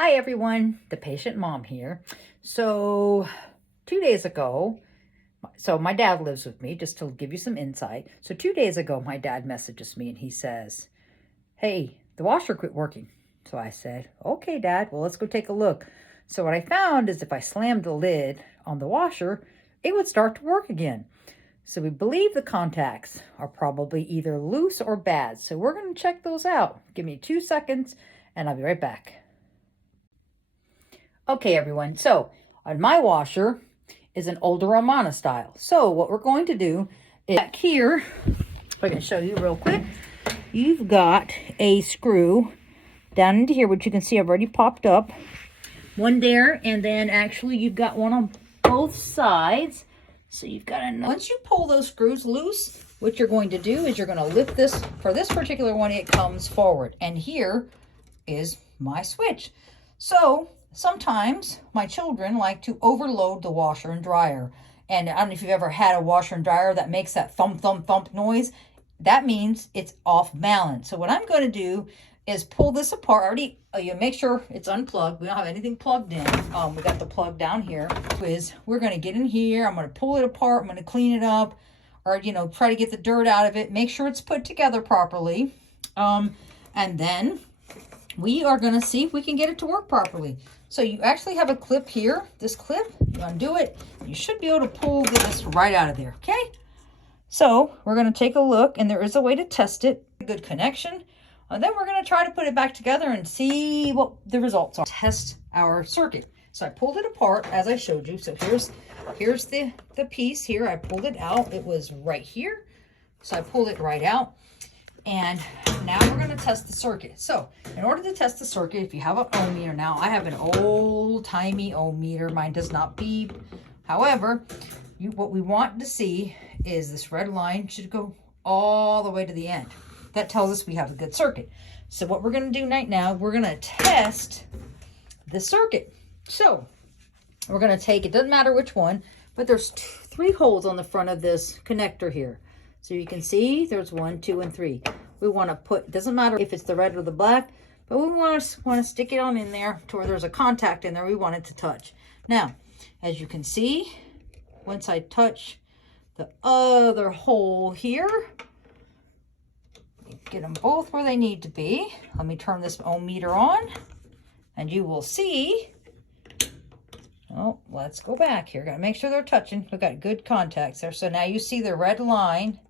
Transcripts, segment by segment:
Hi everyone, the patient mom here. So 2 days ago, my dad lives with me, just to give you some insight. So 2 days ago, my dad messages me and he says, hey, the washer quit working. So I said, okay, Dad, well, let's go take a look. So what I found is if I slammed the lid on the washer, it would start to work again. So we believe the contacts are probably either loose or bad. So we're going to check those out. Give me 2 seconds and I'll be right back. Okay, everyone, so on my washer is an older Amana style. So what we're going to do is back here, if I can show you real quick, you've got a screw down into here, which you can see I've already popped up. One there, and then actually you've got one on both sides. So you've got to, once you pull those screws loose, what you're going to do is you're going to lift this, for this particular one, it comes forward. And here is my switch. So sometimes my children like to overload the washer and dryer. And I don't know if you've ever had a washer and dryer that makes that thump, thump, thump noise. That means it's off balance. So what I'm going to do is pull this apart. Already, you make sure it's unplugged. We don't have anything plugged in. We got the plug down here. We're going to get in here. I'm going to pull it apart. I'm going to clean it up, or, try to get the dirt out of it. Make sure it's put together properly. And then we are going to see if we can get it to work properly. So you actually have a clip here. This clip, you undo it. You should be able to pull this right out of there, okay? So we're going to take a look, and there is a way to test it. Good connection. And then we're going to try to put it back together and see what the results are. Test our circuit. So I pulled it apart as I showed you. So here's the piece here. I pulled it out. It was right here. So I pulled it right out. And now we're going to test the circuit. So in order to test the circuit, if you have an ohm meter, now I have an old-timey ohm meter. Mine does not beep. However, what we want to see is this red line should go all the way to the end. That tells us we have a good circuit. So what we're going to do right now, we're going to test the circuit. So we're going to take, it doesn't matter which one, but there's 3 holes on the front of this connector here. So you can see there's 1, 2, and 3. We want to put, doesn't matter if it's the red or the black, but we want to stick it on in there to where there's a contact in there we want it to touch. Now, as you can see, once I touch the other hole here, get them both where they need to be. Let me turn this ohm meter on, and you will see. Oh, let's go back here. Got to make sure they're touching. We've got good contacts there. So now you see the red line.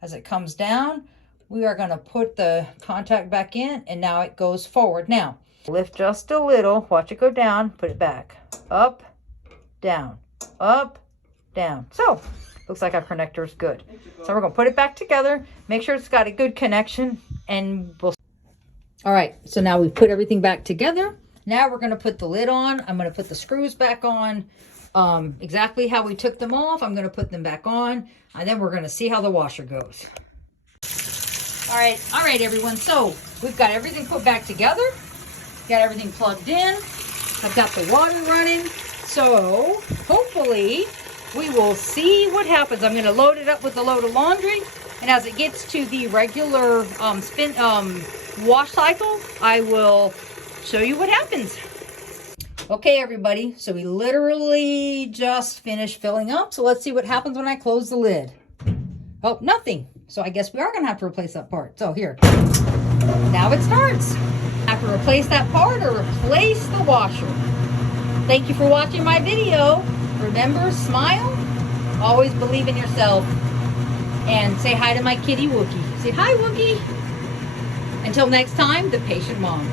As it comes down, we are going to put the contact back in, and now it goes forward. Now, lift just a little. Watch it go down. Put it back. Up, down, up, down. So, looks like our connector is good. So we're going to put it back together. Make sure it's got a good connection, and we'll... All right, so now we've put everything back together. Now we're going to put the lid on. I'm going to put the screws back on. Exactly how we took them off, I'm going to put them back on, and then we're going to see how the washer goes. All right, everyone. So we've got everything put back together. Got everything plugged in. I've got the water running. So hopefully we will see what happens. I'm going to load it up with a load of laundry, and as it gets to the regular wash cycle, I will show you what happens. Okay, everybody, so we literally just finished filling up. So let's see what happens when I close the lid. Oh, nothing. So I guess we are going to have to replace that part. So here, now it starts. I have to replace that part or replace the washer. Thank you for watching my video. Remember, smile, always believe in yourself, and say hi to my kitty Wookie. Say hi, Wookie. Until next time, the patient mom.